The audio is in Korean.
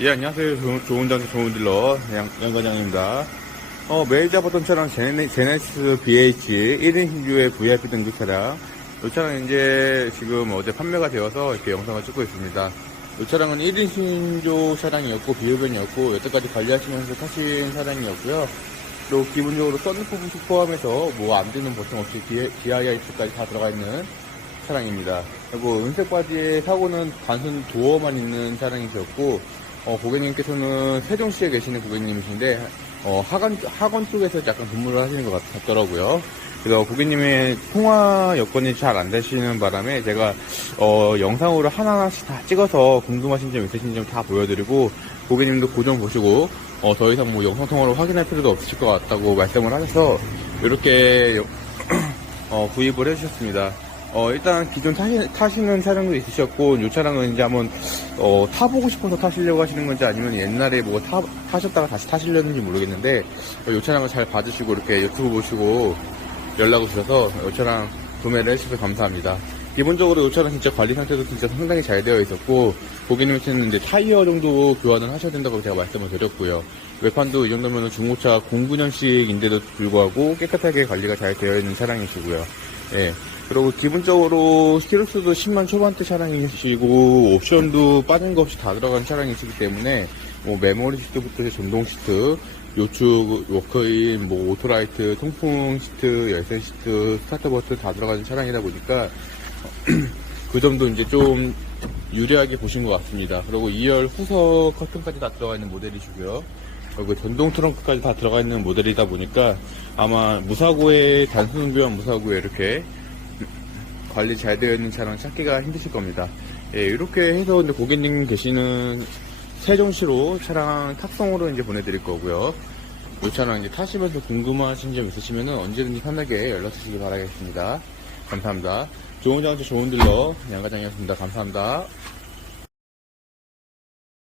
예, 안녕하세요. 좋은, 좋은 장소 좋은 딜러 양, 양 과장입니다. 어, 매일 잡았던 차량 제네, 제네시스 BH 1인 신규의 VIP 등급 차량. 이 차량 이제 지금 어제 판매가 되어서 이렇게 영상을 찍고 있습니다. 이 차량은 1인 신조 차량이었고 비흡연이었고 여태까지 관리하시면서 타신 차량이었고요. 또 기본적으로 썬루프 포함해서 뭐 안되는 보통 없이 DII까지 다 들어가 있는 차량입니다. 그리고 은색 바지의 사고는 단순 도어만 있는 차량이셨고 어, 고객님께서는 세종시에 계시는 고객님이신데 어, 하관 학원 쪽에서 약간 근무를 하시는 것 같, 더라고요 그래서 고객님의 통화 여건이 잘 안 되시는 바람에 제가 어, 영상으로 하나하나씩 다 찍어서 궁금하신 점 있으신 점 다 보여드리고 고객님도 고정 보시고 어, 더 이상 뭐 영상 통화로 확인할 필요도 없으실 것 같다고 말씀을 하셔서 이렇게 어, 구입을 해주셨습니다. 어, 일단 기존 타시, 타시 는 차량도 있으셨고, 이 차량은 이제 한번, 어, 타보고 싶어서 타시려고 하시는 건지 아니면 옛날에 뭐 타, 타셨다가 다시 타시려는지 모르겠는데, 어, 이 차량을 잘 봐주시고, 이렇게 유튜브 보시고 연락을 주셔서 이 차량 구매를 해주셔서 감사합니다. 기본적으로 이 차량 진짜 관리 상태도 진짜 상당히 잘 되어 있었고, 고객님께서는 이제 타이어 정도 교환을 하셔야 된다고 제가 말씀을 드렸고요. 외판도 이 정도면 중고차 09년식인데도 불구하고 깨끗하게 관리가 잘 되어 있는 차량이시고요. 예. 그리고 기본적으로 키로수도 10만 초반대 차량이시고 옵션도 빠진 거 없이 다 들어간 차량이시기 때문에 뭐 메모리 시트부터 전동 시트, 요축, 워커인, 뭐 오토라이트, 통풍 시트, 열쇠 시트, 스타트 버튼 다 들어가는 차량이다 보니까 그 점도 이제 좀 유리하게 보신 것 같습니다. 그리고 2열 후석 커튼까지 다 들어가 있는 모델이시고요. 그리고 전동 트렁크까지 다 들어가 있는 모델이다 보니까 아마 무사고에 단순 교환 무사고에 이렇게 관리 잘 되어 있는 차량 찾기가 힘드실 겁니다. 예, 이렇게 해서 근데 고객님 계시는 세종시로 차량 탑송으로 이제 보내드릴 거고요. 이 차량 이제 타시면서 궁금하신 점 있으시면 언제든지 편하게 연락 주시기 바라겠습니다. 감사합니다. 좋은 장소 좋은 딜러 양과장이었습니다. 감사합니다.